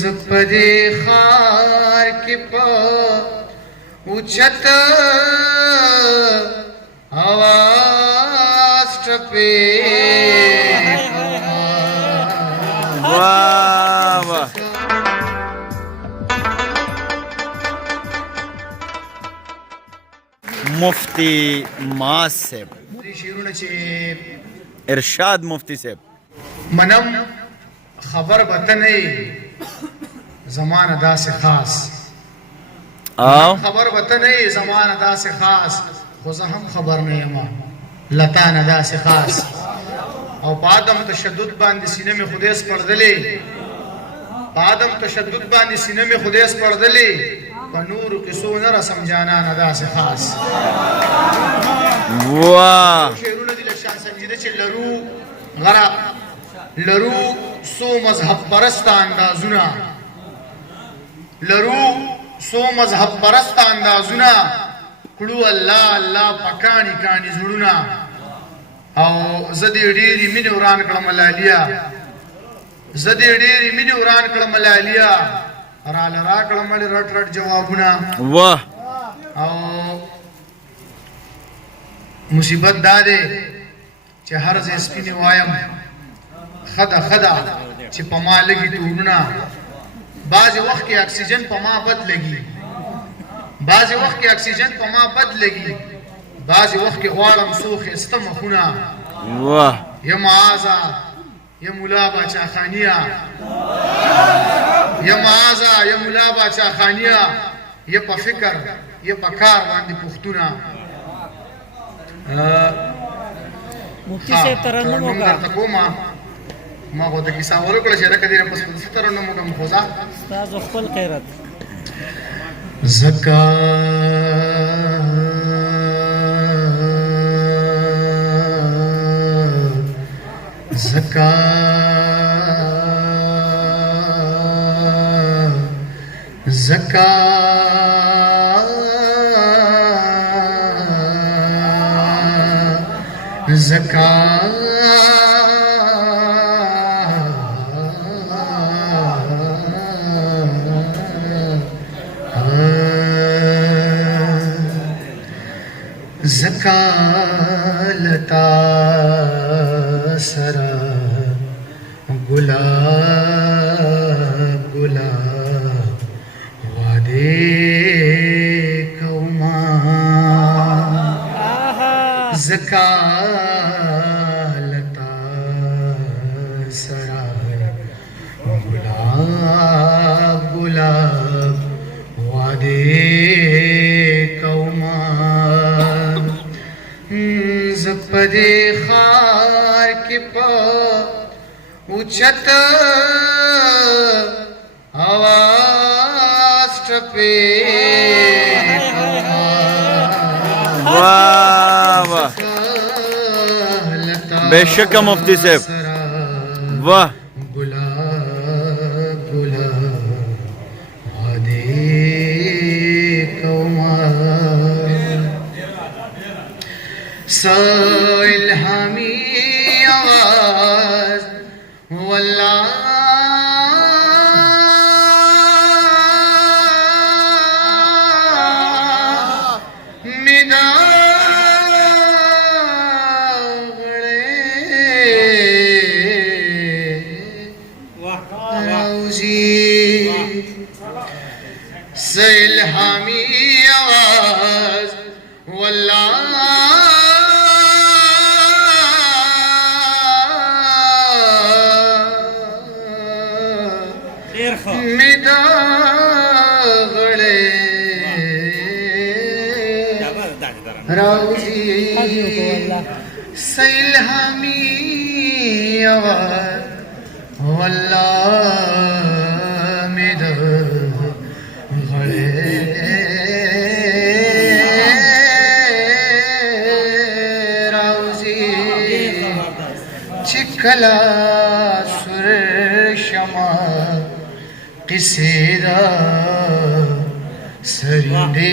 زپدی خار کی پا اوچت आवाज टपे वाह वाह मुफ्ती मास साहब इरशाद मुफ्ती साहब मनम खबर बतने जमान अदा से खास आओ खबर बतने जमान अदा से खास हम खबर नहीं अमा लता नदा से खास और पादम तशद्दुद बांध सीने में खुदेस पढ़ दले पादम तशद्दुद बांध सीने में खुदेस पढ़ दले नूर के सोनर समझाना नदा से खास वाह शेरुल दिल शान संजीदे चे लरू गरा लरू सो मजहब परस्त अंदाजुना लरू सो मजहब परस्त अंदाजुना کړو الله الله پکانی کانی زړونه او زدی ډیری مینه وران کړم لالیا زدی ډیری مینه وران کړم لالیا را لرا کړم رټ رټ جوابونه वाह او مصیبت داده چې هر ځای سپینې وایم خدا خدا چې په ما لګي تورونه بعض وخت کې اکسیجن په ما بد لګي بعض وخت کې اکسیجن په ما بد لګي بعض وخت کې غواړم سوخ استمخونه वाह یا معاذا یا مولا باچا خانیا یا معاذا یا مولا باچا خانیا یا په فکر یا په کار باندې پښتونه मुफ्ती साहब तरन्नुम होगा کومه ما غو د کیسه ورکړه چې راکې دې په ترنم کوم خوځه استاد خپل خیرت زکا زکا زکا زکا زکالتا سرا گلاب گلاب وعدے کوما زکالتا سرا گلاب گلاب وعدے زپدی خار کی پا اوچت آواز ٹپے वाह वाह बेशक मुफ्ती साहब वाह गुलाब गुलाब वादे कौमा इल्हामी आवाज वल्लाह इल्हामी आवाज वल्लाह राउजी सैलहमी आवाज वल्लाह मिद गले राउजी चिकला सुर शमा किसेदा सरदे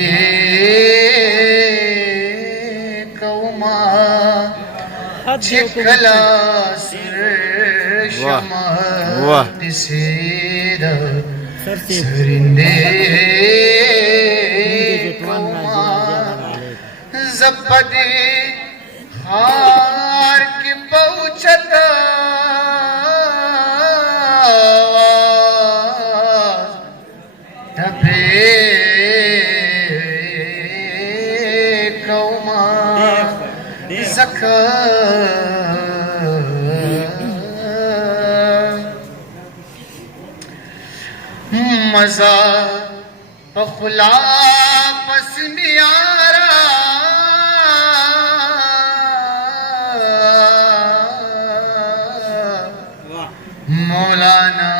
कौमा चिकला सुर शमा किसेदा सरसे सरिंदे जतवान जपदे हार की पहुँचत टपे कौमा जख मजा पखुला पसमियारा मौलाना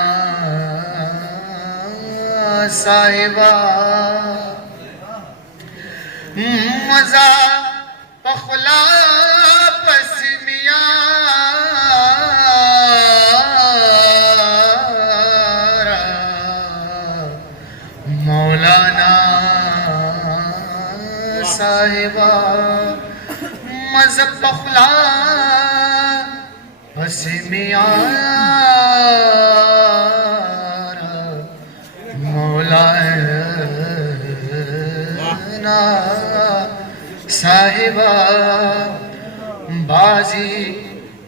साहिबा मजा पखुला पसमियारा मौलाना साहिबा मजा पखुला पसमियारा मौलाना साहिबा बाजी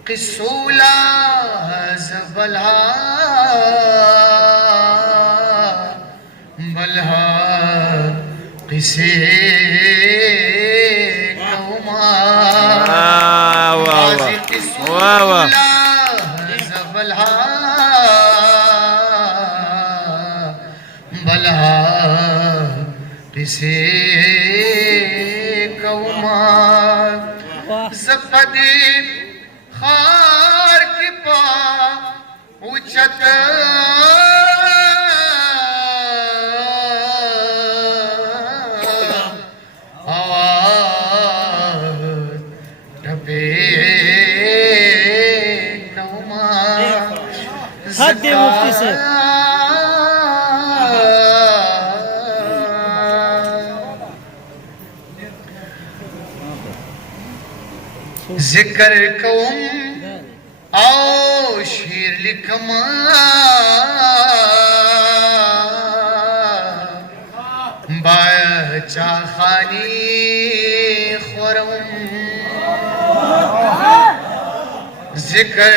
किसूला बल्हा बल्हा किसे कौमा बाजी किसूला बल्हा बल्हा किसे कौमा जपदी खार की पा उचत टपे कौमा हद दे मुफ्ती से जिक्र कौम आओ शेर लिखमा बाचा खानी खुरम जिक्र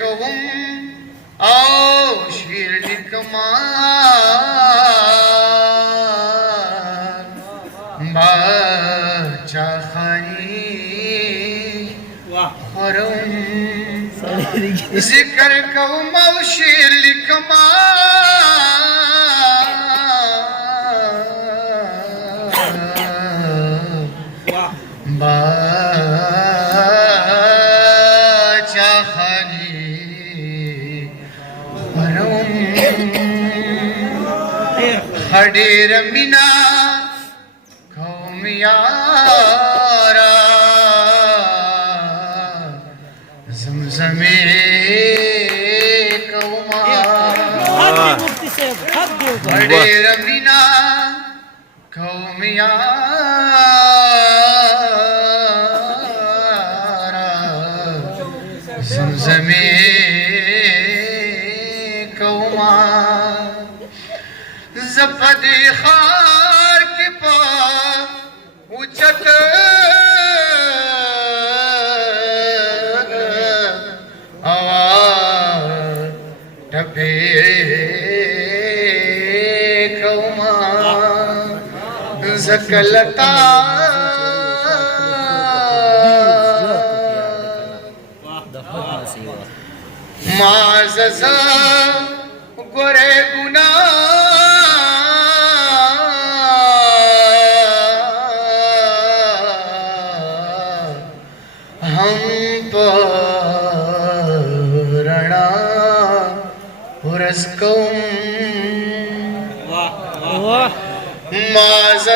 कौम आओ शेर लिखमा बाचा खानी जिक्र कौम शेर लिखमा बाचा खानी खड़े रमीना कौम यारा जमजमे कौमा हद दे मुफ्ती से हद दे बड़े रमीना कौम यारा जमजमे कौमा जफदे खार के पा उचत टपे कौमा सकलता माज़ गोरे गुना हम परणा पुरस कौम माज़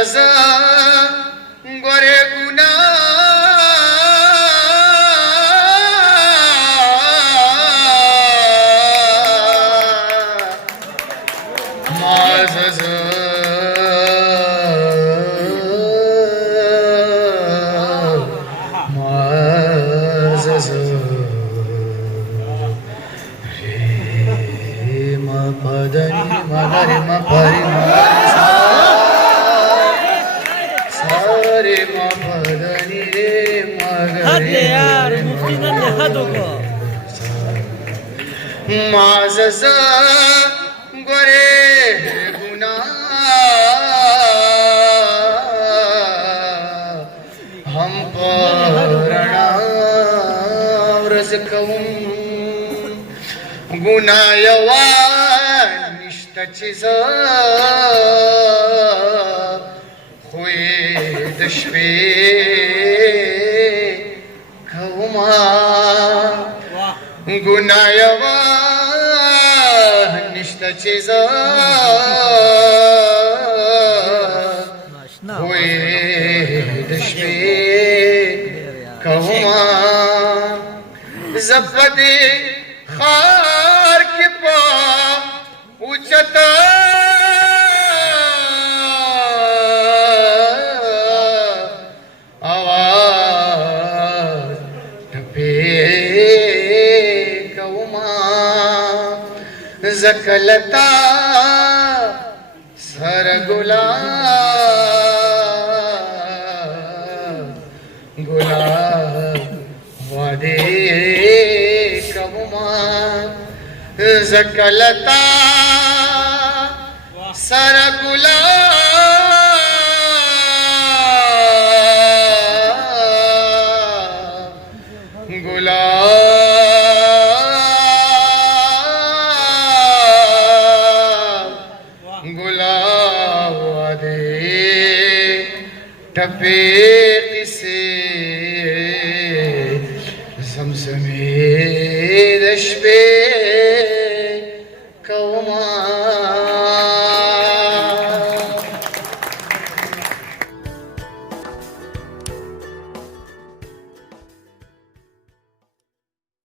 गोरे गुना माज़ रे मा पदनी मगरे मपरे सारे मपदनी रे हात दे यार मगरे मुफ्तीनं दे हात उगं. माझ गोरे गुना हम परणाव्रज कहून गुनायवा निष्ठची होय दशवे खवमा गुनायवा निष्ठची होय दशवे खवमा जपदे खार के पा उचत आवाज ठपे कौमा जकलता सरगुला गुला वादे कौमा जकलता सरगुला गुला गुलाब दे टपे